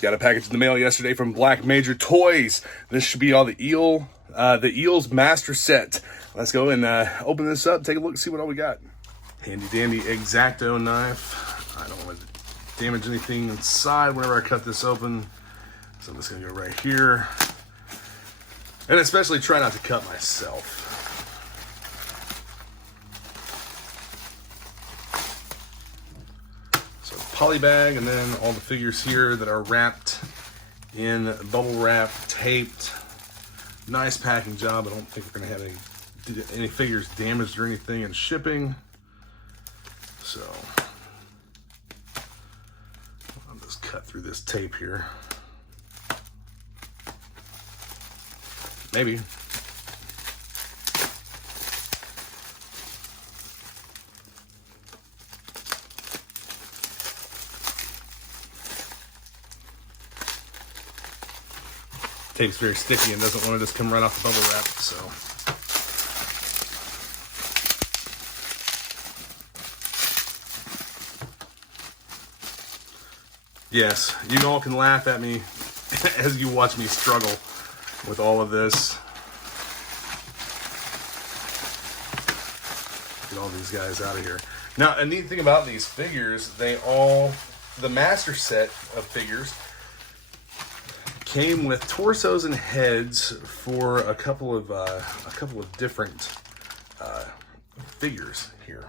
Got a package in the mail yesterday from Black Major Toys. This should be all the Eels Master Set. Let's go and open this up, take a look, and see what all we got. Handy dandy X-Acto knife. I don't want to damage anything inside whenever I cut this open. So I'm just gonna go right here. And especially try not to cut myself. So poly bag, and then all the figures here that are wrapped in bubble wrap, taped. Nice packing job. I don't think we're gonna have any figures damaged or anything in shipping. So I'll just cut through this tape here. Maybe. Tape's very sticky and doesn't want to just come right off the bubble wrap, so. Yes, you all can laugh at me as you watch me struggle with all of this. Get all these guys out of here. Now, a neat thing about these figures, the master set of figures came with torsos and heads for a couple of different figures here,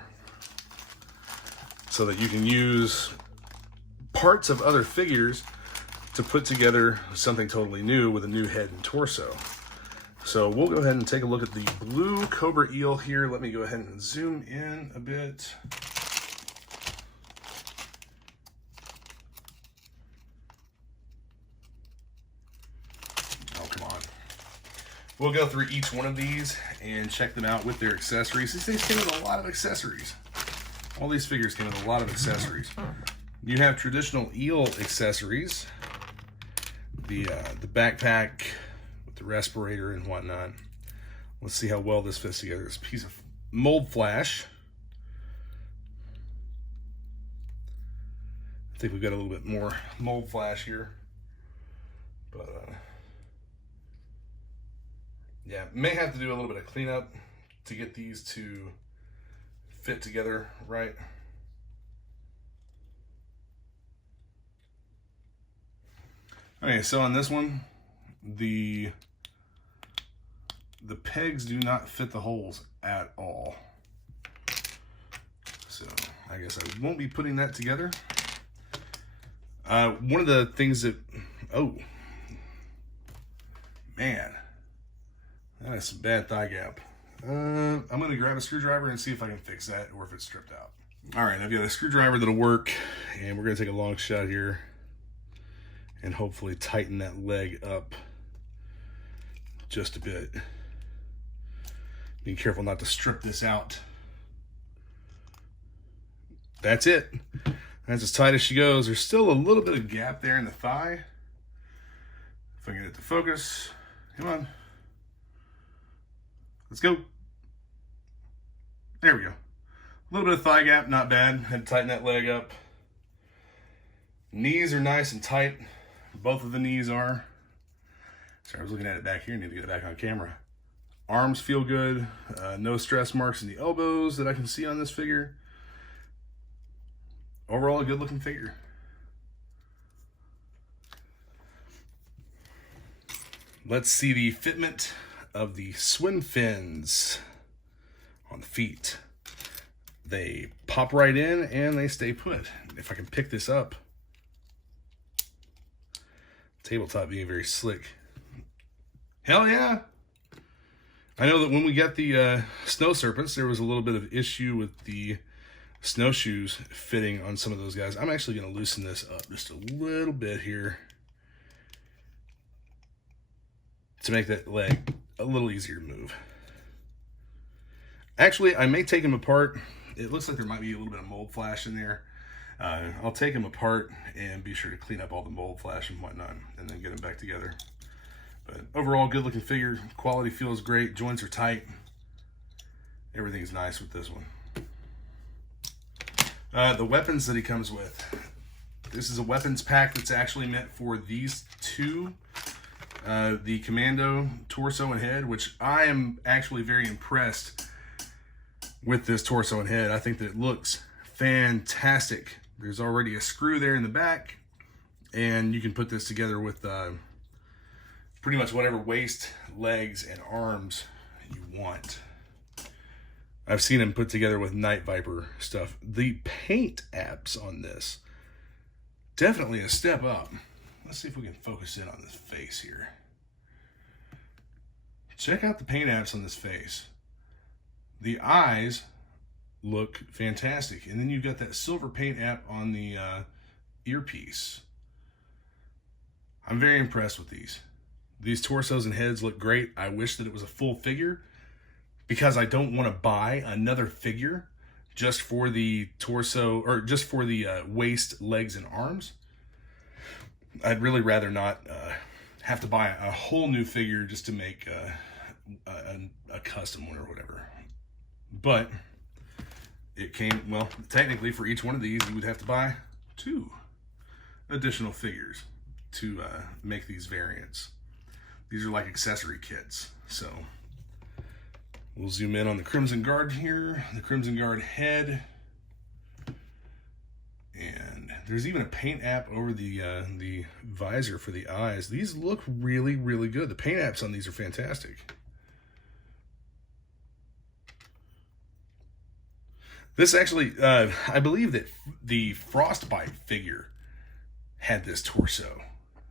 so that you can use parts of other figures to put together something totally new with a new head and torso. So we'll go ahead and take a look at the blue cobra eel here. Let me go ahead and zoom in a bit. Oh, come on. We'll go through each one of these and check them out with their accessories. These things came with a lot of accessories. All these figures came with a lot of accessories. You have traditional eel accessories, the backpack with the respirator and whatnot. Let's see how well this fits together. This piece of mold flash. I think we've got a little bit more mold flash here, but yeah, may have to do a little bit of cleanup to get these to fit together right. Okay, so on this one, the pegs do not fit the holes at all. So I guess I won't be putting that together. One of the things that, oh, man, that is some bad thigh gap. I'm gonna grab a screwdriver and see if I can fix that or if it's stripped out. All right, I've got a screwdriver that'll work, and we're gonna take a long shot here and hopefully tighten that leg up just a bit. Be careful not to strip this out. That's it. That's as tight as she goes. There's still a little bit of gap there in the thigh. If I can get it to focus. Come on. Let's go. There we go. A little bit of thigh gap, not bad. Had to tighten that leg up. Knees are nice and tight. Both of the knees are. Sorry, I was looking at it back here. I need to get it back on camera. Arms feel good. No stress marks in the elbows that I can see on this figure. Overall, a good looking figure. Let's see the fitment of the swim fins on the feet. They pop right in and they stay put. If I can pick this up, tabletop being very slick. Hell yeah. I know that when we got the snow serpents, there was a little bit of issue with the snowshoes fitting on some of those guys. I'm actually going to loosen this up just a little bit here to make that leg a little easier to move. Actually, I may take them apart. It looks like there might be a little bit of mold flash in there. I'll take them apart and be sure to clean up all the mold flash and whatnot, and then get them back together. But overall, good looking figure. Quality feels great. Joints are tight. Everything's nice with this one. The weapons that he comes with. This is a weapons pack that's actually meant for these two. The Commando torso and head, which I am actually very impressed with this torso and head. I think that it looks fantastic. There's already a screw there in the back, and you can put this together with pretty much whatever waist, legs, and arms you want. I've seen them put together with Night Viper stuff. The paint apps on this, definitely a step up. Let's see if we can focus in on this face here. Check out the paint apps on this face. The eyes look fantastic. And then you've got that silver paint app on the earpiece. I'm very impressed with these. These torsos and heads look great. I wish that it was a full figure, because I don't want to buy another figure just for the torso, or just for the waist, legs, and arms. I'd really rather not have to buy a whole new figure just to make a custom one or whatever. But it came, well, technically for each one of these, you would have to buy 2 additional figures to make these variants. These are like accessory kits. So we'll zoom in on the Crimson Guard here, the Crimson Guard head. And there's even a paint app over the visor for the eyes. These look really, really good. The paint apps on these are fantastic. This actually, I believe that the Frostbite figure had this torso.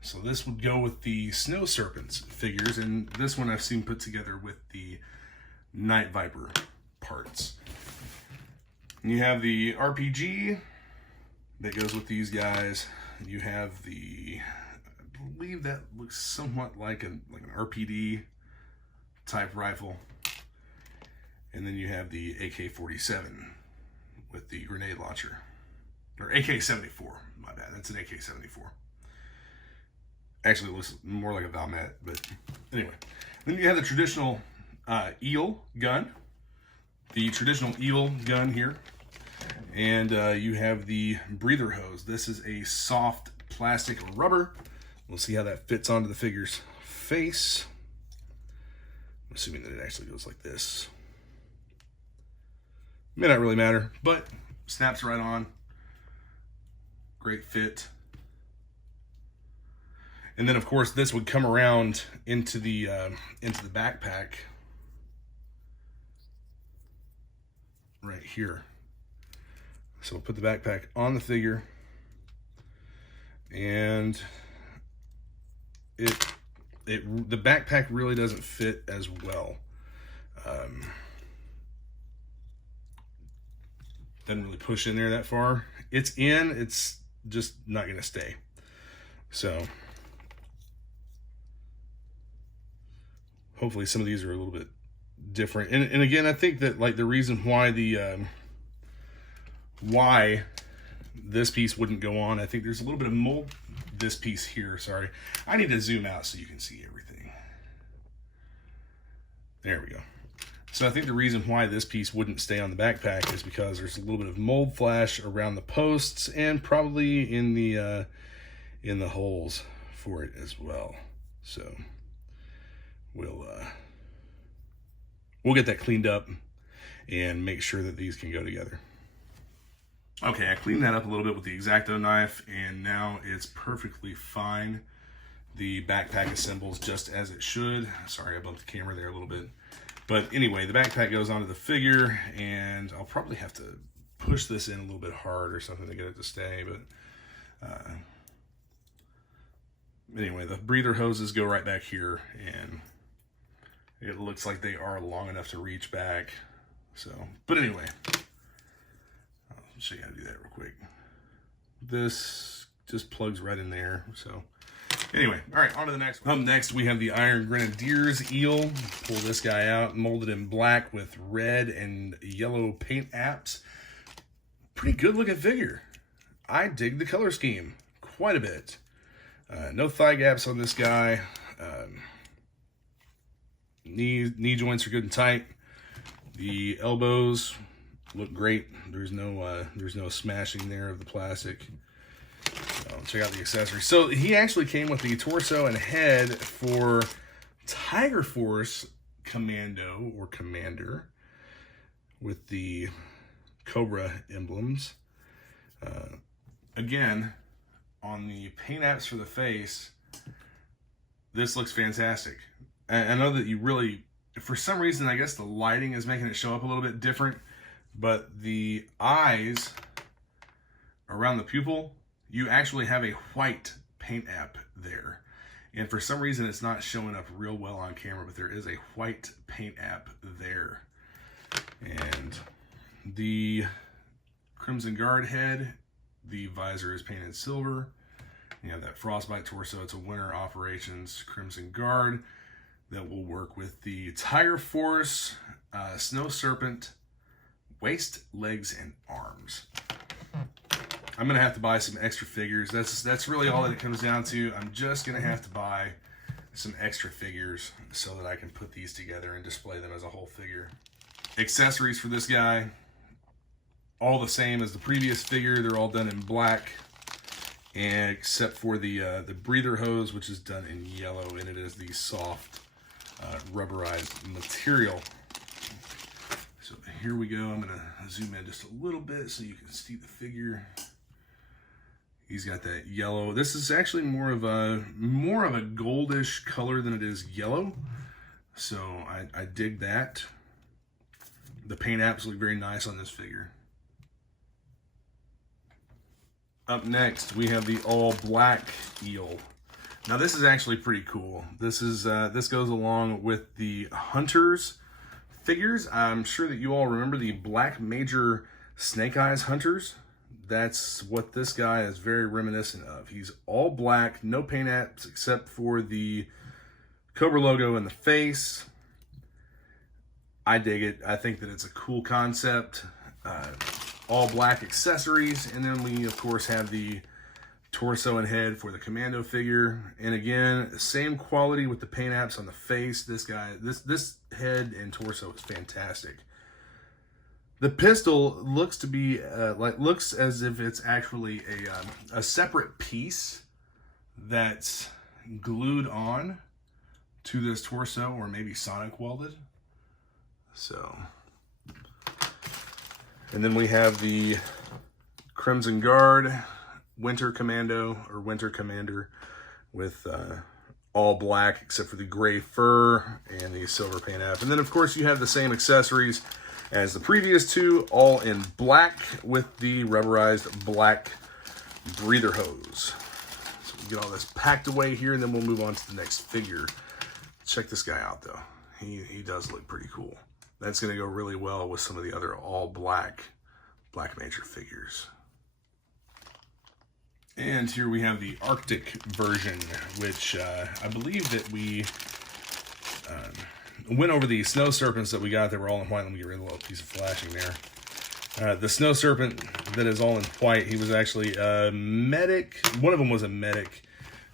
So this would go with the Snow Serpents figures, and this one I've seen put together with the Night Viper parts. And you have the RPG that goes with these guys. You have the, I believe that looks somewhat like an RPD type rifle. And then you have the AK-47 with the grenade launcher. Or AK-74, my bad, that's an AK-74. Actually, it looks more like a Valmet, but anyway. Then you have the traditional Eel gun. The traditional Eel gun here. And you have the breather hose. This is a soft plastic rubber. We'll see how that fits onto the figure's face. I'm assuming that it actually goes like this. May not really matter, but snaps right on. Great fit. And then, of course, this would come around into the backpack right here. So we'll put the backpack on the figure, and the backpack really doesn't fit as well. Doesn't really push in there that far. It's in, it's just not going to stay. So hopefully some of these are a little bit different. And again, I think that like the reason why why this piece wouldn't go on, I think there's a little bit of mold. This piece here, sorry. I need to zoom out so you can see everything. There we go. So I think the reason why this piece wouldn't stay on the backpack is because there's a little bit of mold flash around the posts and probably in the holes for it as well. So we'll get that cleaned up and make sure that these can go together. Okay, I cleaned that up a little bit with the X-Acto knife, and now it's perfectly fine. The backpack assembles just as it should. Sorry, I bumped the camera there a little bit. But anyway, the backpack goes onto the figure, and I'll probably have to push this in a little bit hard or something to get it to stay. But anyway, the breather hoses go right back here, and it looks like they are long enough to reach back. So, but anyway, I'll show you how to do that real quick. This just plugs right in there. So anyway, all right, on to the next one. Up next, we have the Iron Grenadiers Eel. Pull this guy out, molded in black with red and yellow paint apps. Pretty good looking figure. I dig the color scheme quite a bit. No thigh gaps on this guy. Knee joints are good and tight. The elbows look great. There's no smashing there of the plastic. check out the accessories. So he actually came with the torso and head for Tiger Force Commando or Commander with the cobra emblems. Again, on the paint apps for the face, this looks fantastic. I know that you really, for some reason, I guess the lighting is making it show up a little bit different, but the eyes around the pupil, you actually have a white paint app there. And for some reason, it's not showing up real well on camera, but there is a white paint app there. And the Crimson Guard head, the visor is painted silver. You have that Frostbite torso. It's a Winter Operations Crimson Guard that will work with the Tiger Force, Snow Serpent, waist, legs, and arms. I'm gonna have to buy some extra figures. That's really all that it comes down to. I'm just gonna have to buy some extra figures so that I can put these together and display them as a whole figure. Accessories for this guy, all the same as the previous figure. They're all done in black, and except for the breather hose, which is done in yellow, and it is the soft rubberized material. So here we go. I'm gonna zoom in just a little bit so you can see the figure. He's got that yellow. This is actually more of a goldish color than it is yellow. So I dig that. The paint apps look very nice on this figure. Up next, we have the all black eel. Now this is actually pretty cool. This goes along with the Hunters figures. I'm sure that you all remember the Black Major Snake Eyes Hunters. That's what this guy is very reminiscent of. He's all black, no paint apps except for the Cobra logo in the face. I dig it. I think that it's a cool concept. All black accessories, and then we of course have the torso and head for the Commando figure. And again, same quality with the paint apps on the face. This guy, this head and torso is fantastic. The pistol looks to be looks as if it's actually a separate piece that's glued on to this torso, or maybe sonic welded. So, and then we have the Crimson Guard Winter Commando or Winter Commander with all black except for the gray fur and the silver paint app. And then of course you have the same accessories as the previous two, all in black with the rubberized black breather hose. So we get all this packed away here, and then we'll move on to the next figure. Check this guy out though. He does look pretty cool. That's gonna go really well with some of the other all black Major figures. And here we have the Arctic version, which I believe that we went over the Snow Serpents that we got. They were all in white. Let me get rid of the little piece of flashing there. The Snow Serpent that is all in white, he was actually a medic. One of them was a medic.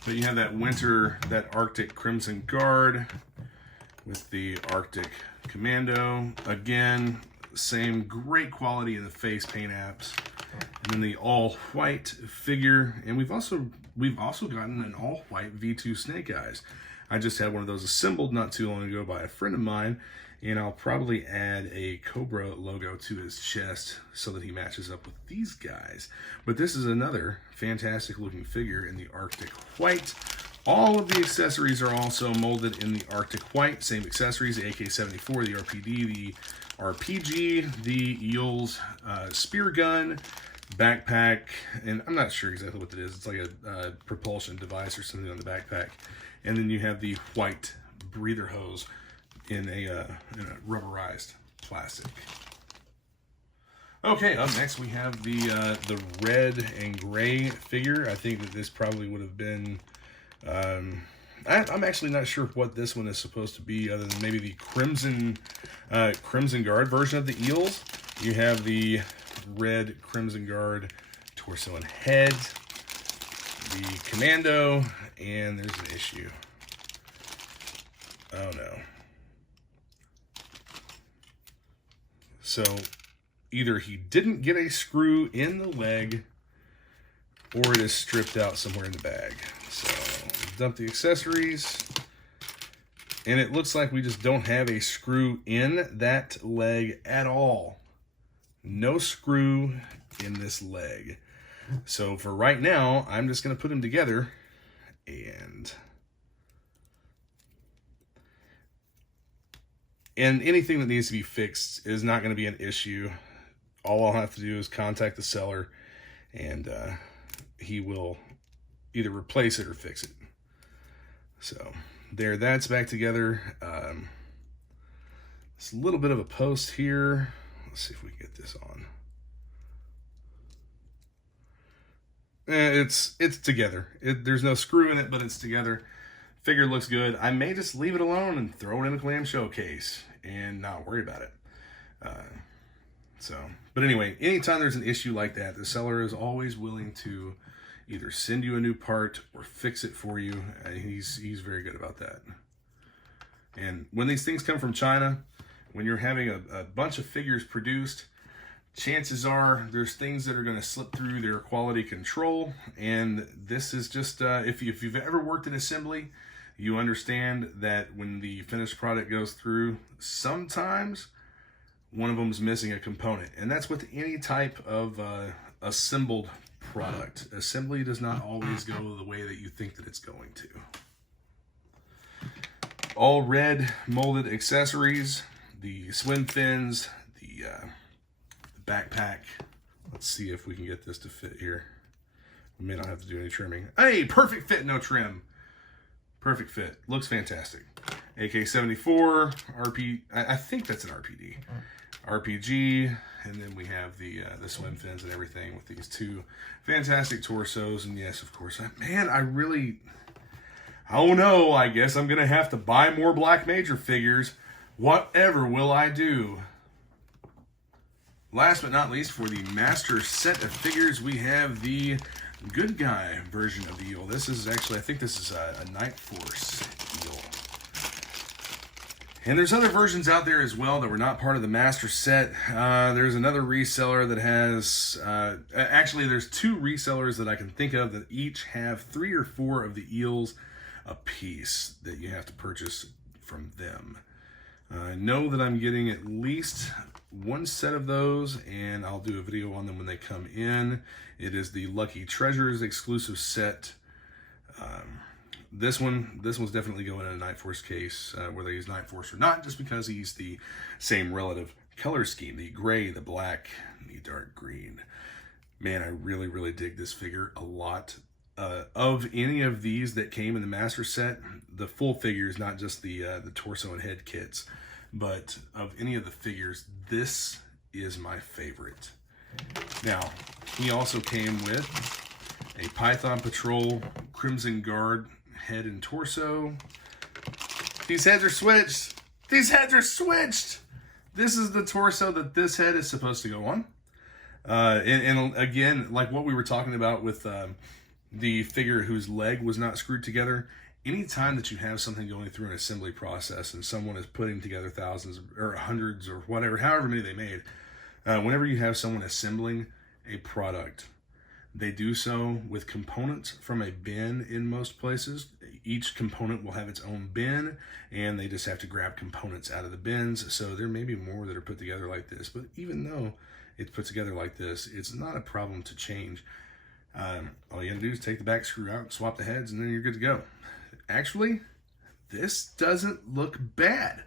But you have that Arctic Crimson Guard with the Arctic Commando. Again, same great quality in the face paint apps. And then the all white figure. And we've also gotten an all white V2 Snake Eyes. I just had one of those assembled not too long ago by a friend of mine, and I'll probably add a Cobra logo to his chest so that he matches up with these guys. But this is another fantastic looking figure in the Arctic White. All of the accessories are also molded in the Arctic White. Same accessories, the AK-74, the RPD, the RPG, the Eels spear gun, backpack, and I'm not sure exactly what it is. It's like a propulsion device or something on the backpack. And then you have the white breather hose in a rubberized plastic. Okay, up next we have the red and gray figure. I think that this probably would have been, I'm actually not sure what this one is supposed to be, other than maybe the Crimson Guard version of the Eels. You have the red Crimson Guard torso and head, the Commando, and there's an issue. Oh no. So either he didn't get a screw in the leg, or it is stripped out somewhere in the bag. So dump the accessories, and it looks like we just don't have a screw in that leg at all. No screw in this leg. So for right now, I'm just going to put them together, and anything that needs to be fixed is not going to be an issue. All I'll have to do is contact the seller, and he will either replace it or fix it. So there, that's back together. It's a little bit of a post here. Let's see if we can get this on. It's together. There's no screw in it, but it's together. Figure looks good. I may just leave it alone and throw it in a clamshell case and not worry about it. But anyway, anytime there's an issue like that, the seller is always willing to either send you a new part or fix it for you. He's very good about that. And when these things come from China, when you're having a bunch of figures produced, chances are there's things that are going to slip through their quality control. And this is just, if you've ever worked in assembly, you understand that when the finished product goes through, sometimes one of them is missing a component. And that's with any type of assembled product. Assembly does not always go the way that you think that it's going to. All red molded accessories, the swim fins, the backpack. Let's see if we can get this to fit here. We may not have to do any trimming. Hey, perfect fit, no trim. Perfect fit. Looks fantastic. AK-74, RP, I think that's an RPD. RPG, and then we have the swim fins and everything with these two fantastic torsos. And yes, of course, man, oh no, I guess I'm gonna have to buy more Black Major figures. Whatever will I do? Last but not least, for the master set of figures, we have the good guy version of the Eel. This is actually, I think this is a Night Force Eel. And there's other versions out there as well that were not part of the master set. There's another reseller that has, actually there's two resellers that I can think of that each have 3 or 4 of the Eels a piece that you have to purchase from them. I know that I'm getting at least one set of those, and I'll do a video on them when they come in. It is the Lucky Treasures exclusive set. This one's definitely going in a Night Force case, whether he's Night Force or not, just because he's the same relative color scheme, the gray, the black, the dark green. Man, I really, really dig this figure a lot. Of any of these that came in the master set, the full figures, not just the torso and head kits, but of any of the figures, this is my favorite. Now, he also came with a Python Patrol Crimson Guard head and torso. These heads are switched. These heads are switched. This is the torso that this head is supposed to go on. And again, like what we were talking about with the figure whose leg was not screwed together, anytime that you have something going through an assembly process and someone is putting together thousands or hundreds or whatever, however many they made, whenever you have someone assembling a product, they do so with components from a bin in most places. Each component will have its own bin, and they just have to grab components out of the bins. So there may be more that are put together like this, but even though it's put together like this, it's not a problem to change. All you have to do is take the back screw out, swap the heads, and then you're good to go. Actually, this doesn't look bad.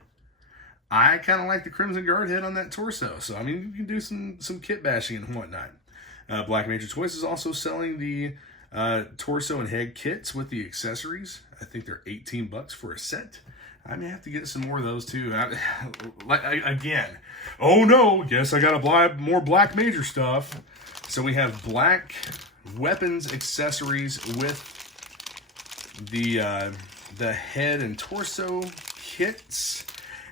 I kind of like the Crimson Guard head on that torso. So, I mean, you can do some kit bashing and whatnot. Black Major Toys is also selling the torso and head kits with the accessories. I think they're $18 for a set. I may have to get some more of those too. Again, oh no, guess I gotta buy more Black Major stuff. So we have black weapons accessories with the head and torso kits.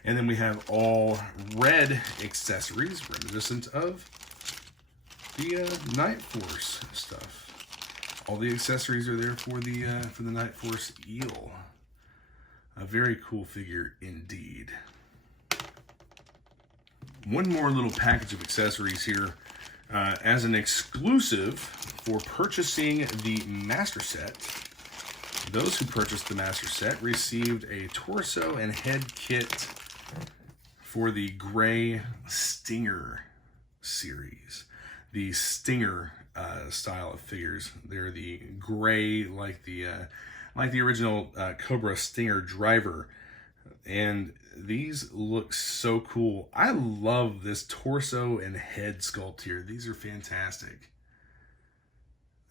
And then we have all red accessories reminiscent of the Night Force stuff. All the accessories are there for the Night Force Eel. A very cool figure indeed. One more little package of accessories here. As an exclusive for purchasing the master set, those who purchased the master set received a torso and head kit for the Gray Stinger series. The Stinger style of figures. They're the gray, like the original Cobra Stinger driver. And these look so cool. I love this torso and head sculpt here. These are fantastic.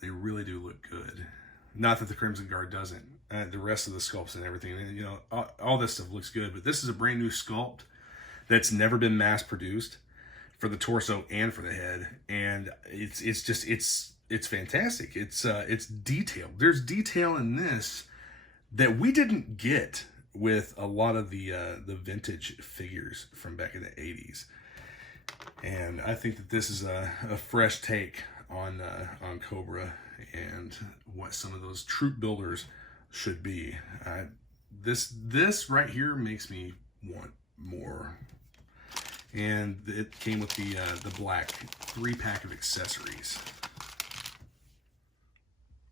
They really do look good. Not that the Crimson Guard doesn't. The rest of the sculpts and everything, you know, all this stuff looks good. But this is a brand new sculpt that's never been mass produced for the torso and for the head, and it's fantastic. It's detailed. There's detail in this that we didn't get with a lot of the vintage figures from back in the 80s. And I think that this is a fresh take on Cobra and what some of those troop builders should be. This right here makes me want more. And it came with the black 3-pack of accessories.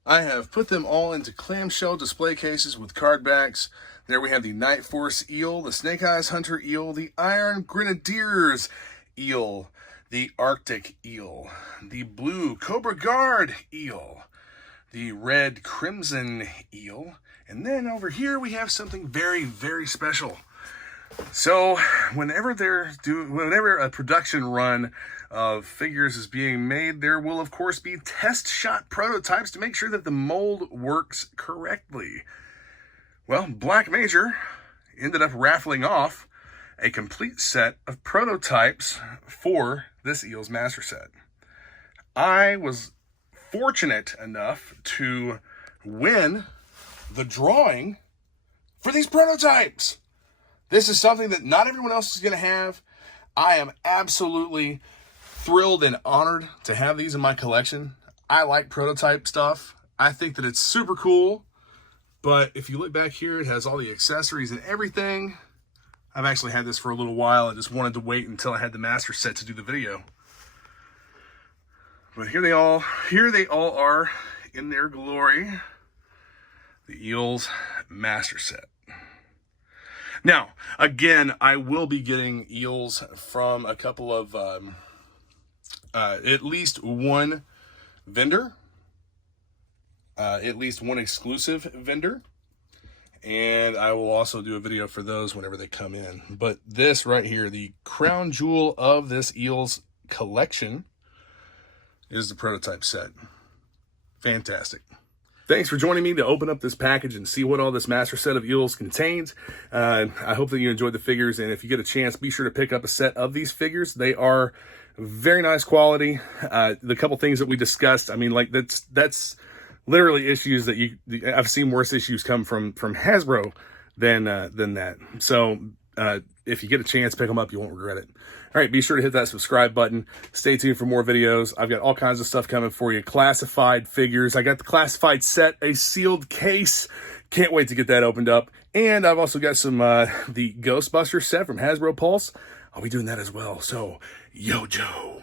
I have put them all into clamshell display cases with card backs. There we have the Night Force Eel, the Snake Eyes Hunter Eel, the Iron Grenadiers Eel, the Arctic Eel, the Blue Cobra Guard Eel, the Red Crimson Eel, and then over here we have something very, very special. So whenever a production run of figures is being made, there will of course be test shot prototypes to make sure that the mold works correctly. Well, Black Major ended up raffling off a complete set of prototypes for this Eels Master Set. I was fortunate enough to win the drawing for these prototypes. This is something that not everyone else is going to have. I am absolutely thrilled and honored to have these in my collection. I like prototype stuff. I think that it's super cool. But if you look back here, it has all the accessories and everything. I've actually had this for a little while. I just wanted to wait until I had the master set to do the video. But here they all are in their glory. The Eels Master Set. Now, again, I will be getting Eels from a couple of, at least one vendor, at least one exclusive vendor, and I will also do a video for those whenever they come in. But this right here, the crown jewel of this Eels collection, is the prototype set. Fantastic. Thanks for joining me to open up this package and see what all this master set of Eels contains. I hope that you enjoyed the figures, and if you get a chance, be sure to pick up a set of these figures. They are very nice quality. The couple things that we discussed, I mean, like that's literally issues that I've seen worse issues come from Hasbro than that. So if you get a chance, pick them up. You won't regret it. All right, be sure to hit that subscribe button. Stay tuned for more videos. I've got all kinds of stuff coming for you. Classified figures. I got the classified set, a sealed case. Can't wait to get that opened up. And I've also got some the Ghostbuster set from Hasbro Pulse. I'll be doing that as well. So, yo, Joe.